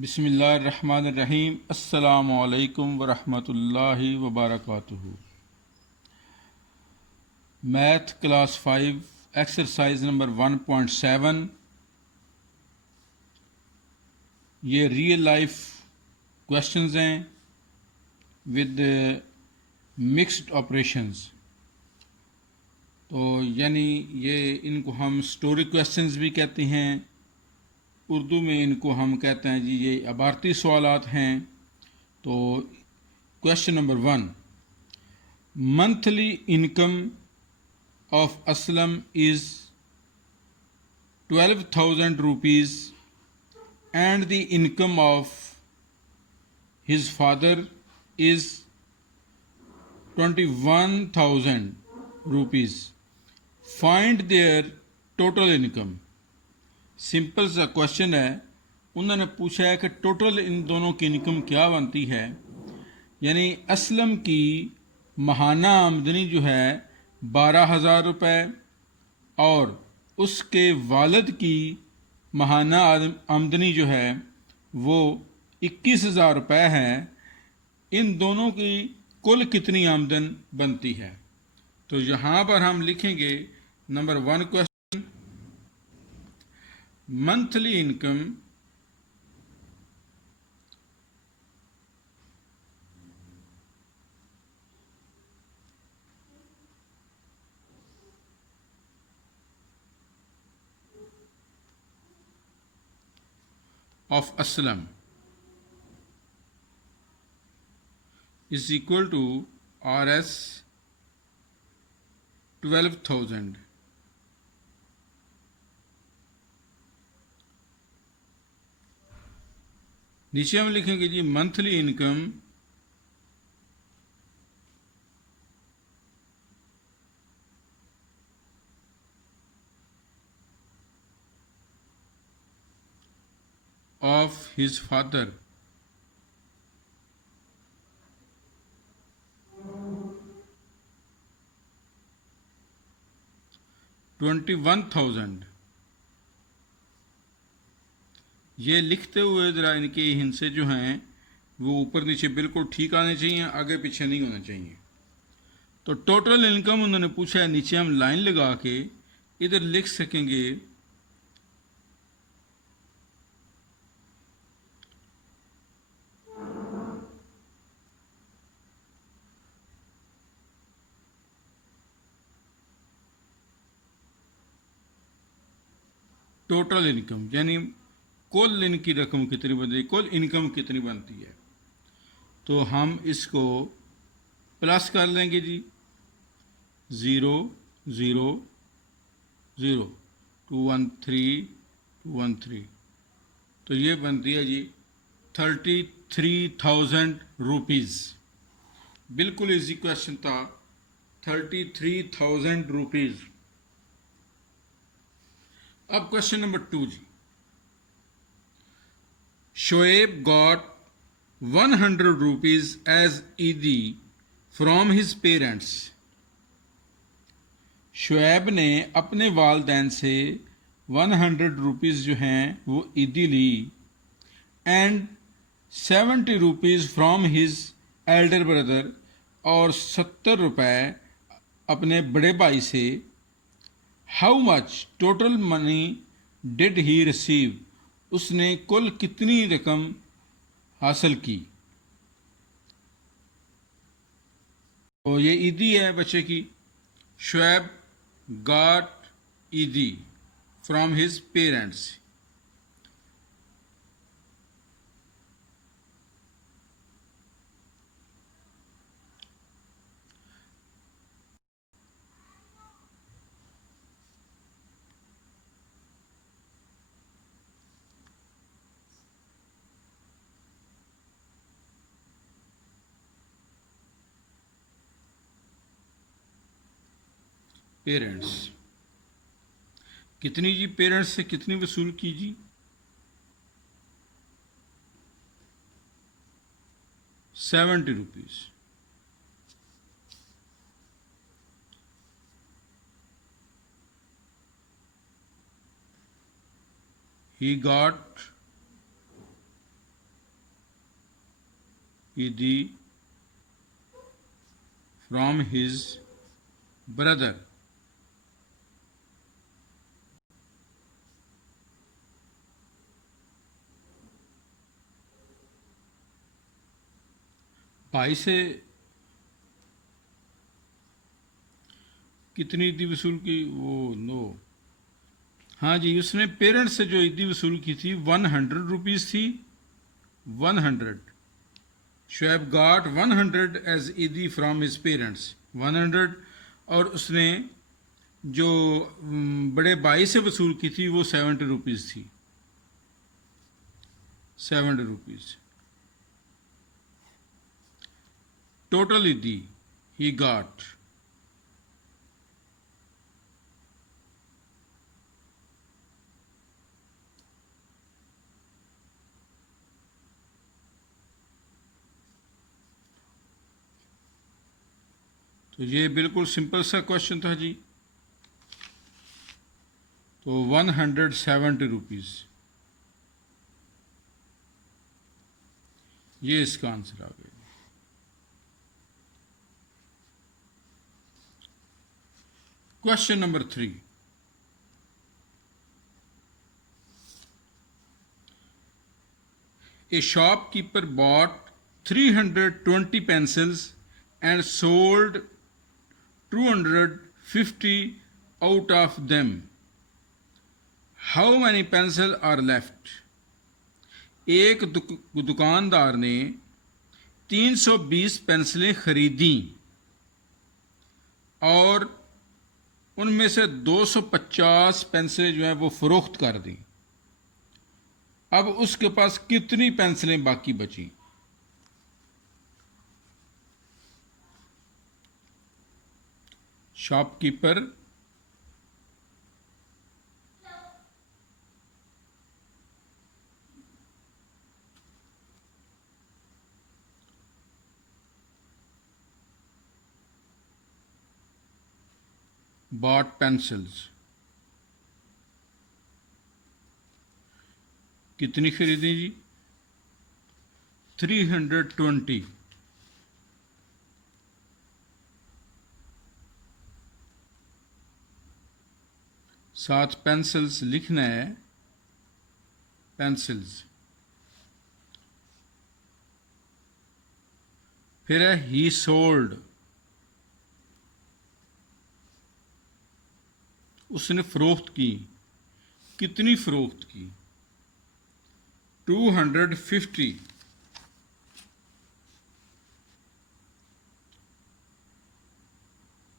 बिस्मिल्लाहिर्रहमानिर्रहीम। अस्सलामु अलैकुम वरहमतुल्लाहि वबरकातुहू। Math class 5 exercise number 1.7। ये रियल लाइफ क्वेश्चंस हैं विद मिक्स्ड ऑपरेशंस। तो यानी ये इनको हम स्टोरी क्वेश्चंस भी कहते हैं, उर्दू में इनको हम कहते हैं जी ये अबारती सवालात हैं। तो question number 1, monthly income of Aslam is 12,000 rupees and the income of his father is 21,000 rupees. Find their total income. Simple सा क्वेश्चन है। उन्होंने पूछा है कि टोटल इन दोनों की इनकम क्या बनती है। यानी असलम की माहाना आमदनी जो है 12,000 रुपये और उसके वालिद की माहाना आमदनी जो है वो 21,000 रुपये है। इन दोनों की कुल कितनी आमदन बनती है। तो यहाँ पर हम लिखेंगे number 1 question, monthly income of Aslam is equal to RS 12,000। नीचे हम लिखेंगे जी monthly income of his father $21,000। ये लिखते हुए ज़रा इनके हिंसे जो हैं वो ऊपर नीचे बिल्कुल ठीक आने चाहिए, आगे पीछे नहीं होना चाहिए। तो टोटल इनकम उन्होंने पूछा है, नीचे हम लाइन लगा के इधर लिख सकेंगे टोटल इनकम, यानी कुल इनकी रकम कितनी बनती, कुल इनकम कितनी बनती है। तो हम इसको प्लस कर लेंगे जी 0 0 0 213 तो ये बनती है जी 33,000 रुपीज़। बिल्कुल इजी क्वेश्चन था, 33,000 रुपीज़। अब क्वेश्चन नंबर 2 जी, शोएब गॉट 100 rupees एज ईदी फ्रॉम हिज पेरेंट्स। शोएब ने अपने वालदैन से 100 रुपीज़ जो हैं वो ईदी ली। And 70 rupees from his elder brother, और 70 रुपये अपने बड़े भाई से। How much total money did he receive, उसने कुल कितनी रकम हासिल की। तो ये ईदी है बच्चे की। शोएब गॉट ईदी फ्रॉम हिज पेरेंट्स। पेरेंट्स कितनी जी, पेरेंट्स से कितनी वसूल की जी, 70 रुपीज़। ही गॉट ईदी from his brother. भाई से कितनी ईदी वसूल की? वो नो, हाँ जी, उसने पेरेंट्स से जो ईदी वसूल की थी 100 रुपीज़ थी। 100, शुएब गॉट 100 एज ईदी फ्रॉम हिज पेरेंट्स, 100। और उसने जो बड़े भाई से वसूल की थी वो 70 रुपीज़ थी। 70 रुपीज़ टोटल ईदी ही गॉट। तो ये बिल्कुल सिंपल सा क्वेश्चन था जी। तो 170 रुपीज़ ये इसका आंसर आ गया। Question number 3, a shopkeeper bought 320 pencils and sold 250 out of them. How many pencils are left? एक दुकानदार ने 320 पेंसिलें खरीदी और उनमें से 250 पेंसिलें जो हैं वो फरोख्त कर दी। अब उसके पास कितनी पेंसिलें बाकी बची? शॉपकीपर bought pencils, कितनी खरीदी जी? 320। साथ पेंसिल्स लिखना है, पेंसिल्स। फिर है ही सोल्ड, उसने फरोख्त की। कितनी फरोख्त की? 250।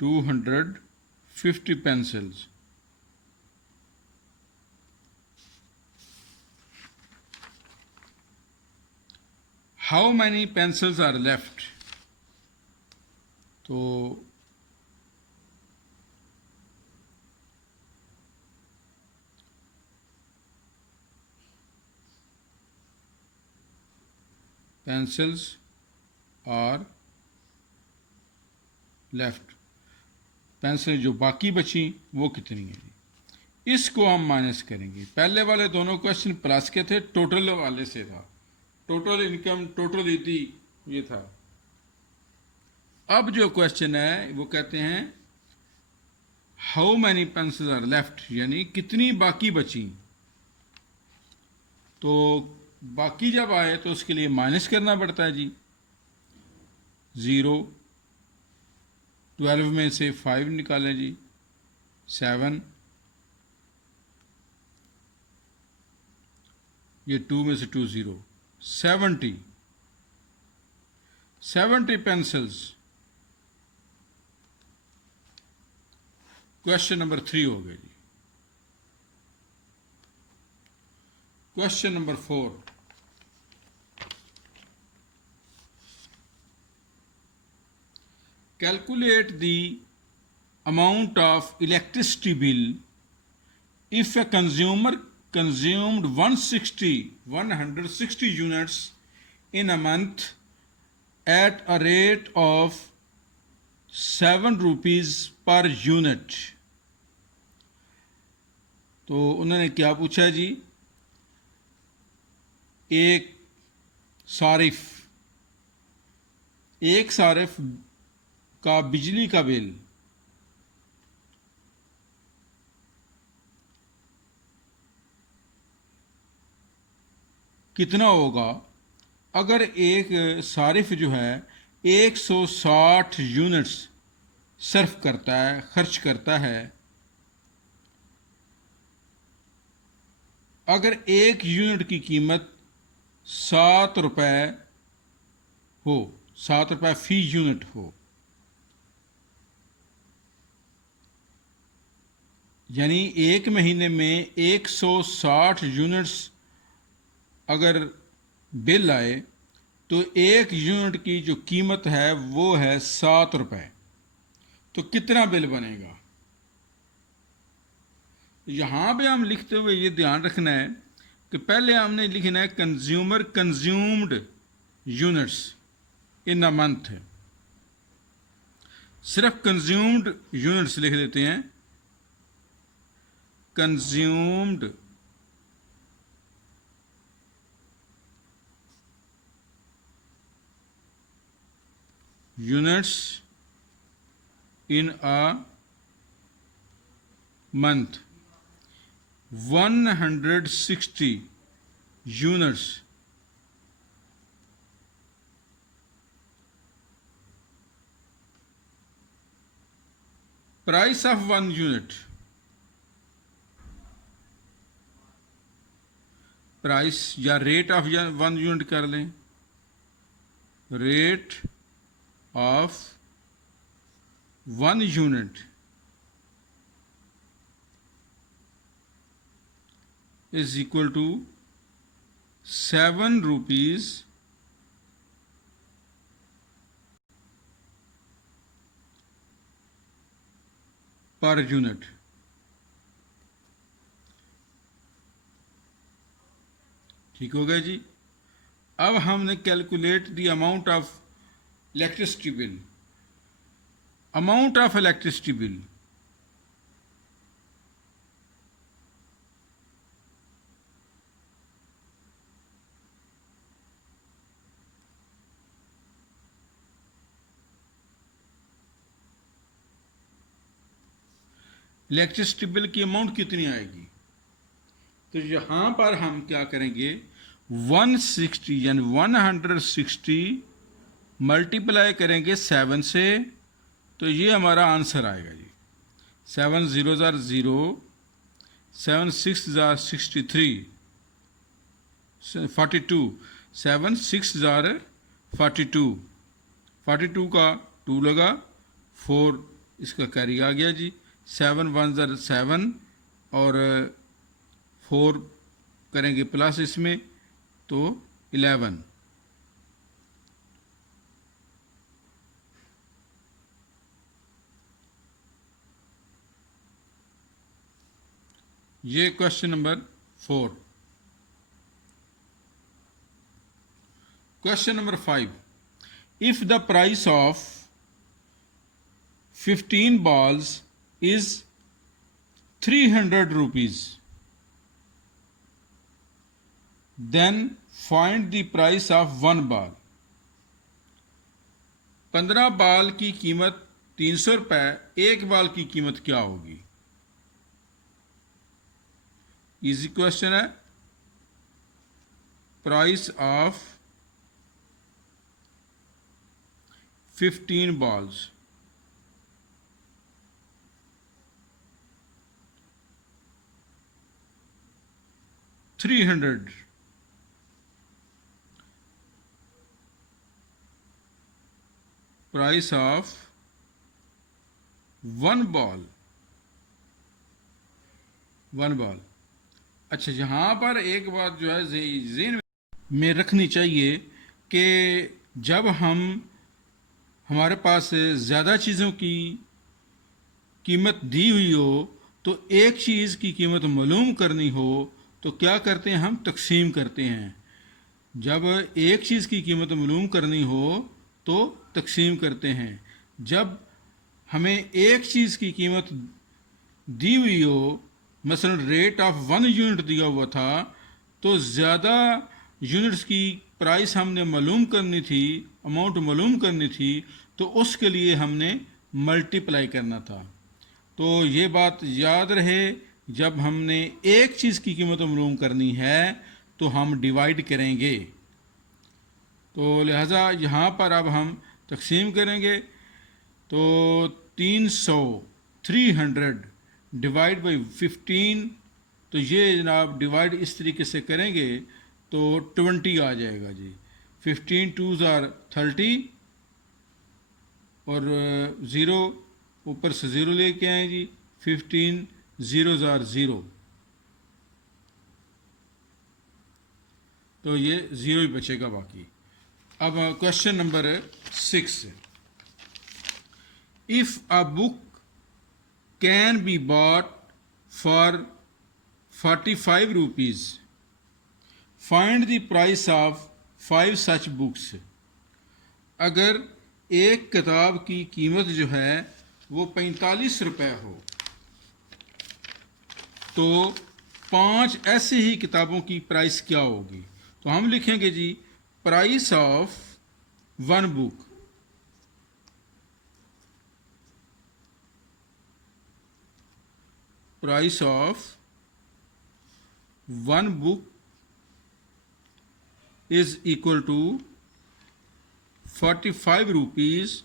250 pencils. How many pencils are left? तो pencils are left, पेंसिल जो बाकी बची वो कितनी है? इसको हम माइनस करेंगे। पहले वाले दोनों क्वेश्चन प्लस के थे, टोटल वाले से था, टोटल इनकम, टोटल ईदी ये था। अब जो क्वेश्चन है वो कहते हैं how many pencils are left, यानी कितनी बाकी बची। तो बाकी जब आए तो उसके लिए माइनस करना पड़ता है जी। 0, 12 में से 5 निकालें जी, 7, ये 2 में से 2 0, 70 पेंसिल्स। क्वेश्चन नंबर 3 हो गया जी। Question number 4, calculate the amount of electricity bill if a consumer consumed 160 units in a month at a rate of 7 rupees per unit। तो उन्होंने क्या पूछा जी? एक सारिफ एक सारिफ का बिजली का बिल कितना होगा अगर एक सारिफ जो है 160 यूनिट्स सर्फ करता है, खर्च करता है। अगर एक यूनिट की कीमत 7 रुपये हो, 7 रुपये फी यूनिट हो, यानी एक महीने में 160 यूनिट्स अगर बिल आए तो एक यूनिट की जो कीमत है वो है 7 रुपये। तो कितना बिल बनेगा? यहाँ पे हम लिखते हुए ये ध्यान रखना है कि पहले हमने लिखना है consumer consumed units in a month. सिर्फ कंज्यूम्ड यूनिट्स लिख देते हैं, consumed units in a month, 160 units price of 1 unit, price या रेट ऑफ 1 यूनिट कर लें, rate of 1 unit is equal to 7 rupees per unit। ठीक हो गया जी। अब हमने calculate the amount of electricity bill, amount of electricity bill. Electricity bill की amount कितनी आएगी? तो यहां पर हम क्या करेंगे, 160 यानी 160 मल्टीप्लाई करेंगे 7 से, तो ये हमारा आंसर आएगा जी। 7 0 0, 7 6 63, 42, 7 6 42, 42 का 2 लगा, 4 इसका कैरी आ गया जी। 7 1 7 और 4 करेंगे प्लस इसमें तो 11। ये question number 4। Question number 5, if the price of 15 balls is 300 rupees, then find the price of 1 ball। 15 बाल की कीमत 300 रुपये, एक बाल की कीमत क्या होगी? इजी क्वेश्चन है। Price of 15 balls, $300। Price of 1 ball, 1 ball। अच्छा, यहाँ पर एक बात जो है ज़हन में रखनी चाहिए कि जब हमारे पास ज़्यादा चीज़ों की कीमत दी हुई हो तो एक चीज़ की कीमत मालूम करनी हो तो क्या करते हैं, हम तकसीम करते हैं। जब एक चीज़ की कीमत मालूम करनी हो तो तकसीम करते हैं। जब हमें एक चीज़ की कीमत दी हुई हो, मसलन रेट ऑफ 1 यूनिट दिया हुआ था, तो ज़्यादा यूनिट्स की प्राइस हमने मालूम करनी थी अमाउंट मालूम करनी थी तो उसके लिए हमने मल्टीप्लाई करना था। तो ये बात याद रहे, जब हमने एक चीज़ की कीमत मालूम करनी है तो हम डिवाइड करेंगे। तो लिहाजा यहाँ पर अब हम तकसीम करेंगे। तो 300 डिवाइड बाई 15, तो ये जनाब डिवाइड इस तरीके से करेंगे तो 20 आ जाएगा जी। 15 2s are 30 और ज़ीरो ऊपर से ज़ीरो लेके आए जी। 15 zeros are 0, तो ये ज़ीरो ही बचेगा बाकी। अब question number 6, if a book can be bought for 45 rupees, find the price of 5 such books. अगर एक किताब की कीमत जो है वो 45 रुपये हो तो 5 ऐसी ही किताबों की प्राइस क्या होगी। तो हम लिखेंगे जी price of 1 book, price of 1 book is equal to 45 rupees.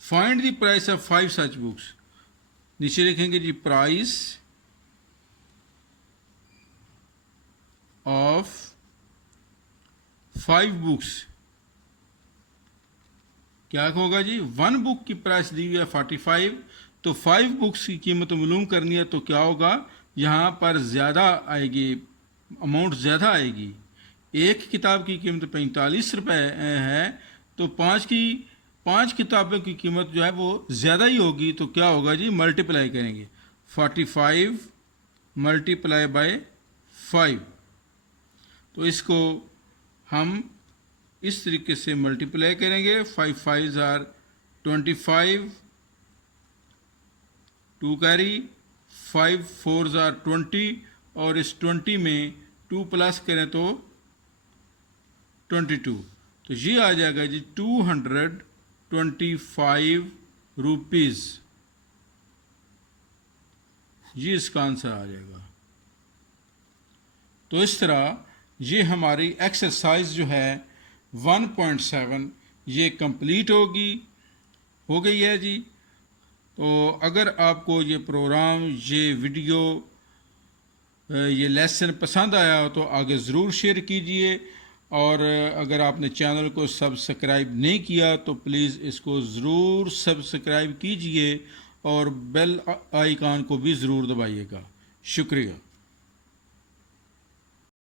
Find the price of 5 such books. नीचे लिखेंगे जी प्राइस ऑफ 5 बुक्स। क्या होगा जी, 1 बुक की प्राइस दी हुई है 45, तो 5 बुक्स की कीमत मालूम करनी है तो क्या होगा, यहाँ पर ज़्यादा आएगी, अमाउंट ज़्यादा आएगी। एक किताब की कीमत 45 रुपये है तो 5 किताबों की कीमत जो है वो ज़्यादा ही होगी। तो क्या होगा जी, मल्टीप्लाई करेंगे 45 मल्टीप्लाई बाय 5। तो इसको हम इस तरीके से मल्टीप्लाई करेंगे। 5 5s are 25, 2 carry, 5 4s are 20, और इस 20 में 2 प्लस करें तो 22। तो ये आ जाएगा जी 225 रुपीज़, ये इसका आंसर आ जाएगा। तो इस तरह ये हमारी एक्सरसाइज जो है 1.7 ये कंप्लीट हो गई है जी। तो अगर आपको ये प्रोग्राम, ये वीडियो, ये लेसन पसंद आया हो तो आगे ज़रूर शेयर कीजिए, और अगर आपने चैनल को सब्सक्राइब नहीं किया तो प्लीज़ इसको ज़रूर सब्सक्राइब कीजिए और बेल आइकन को भी ज़रूर दबाइएगा। शुक्रिया।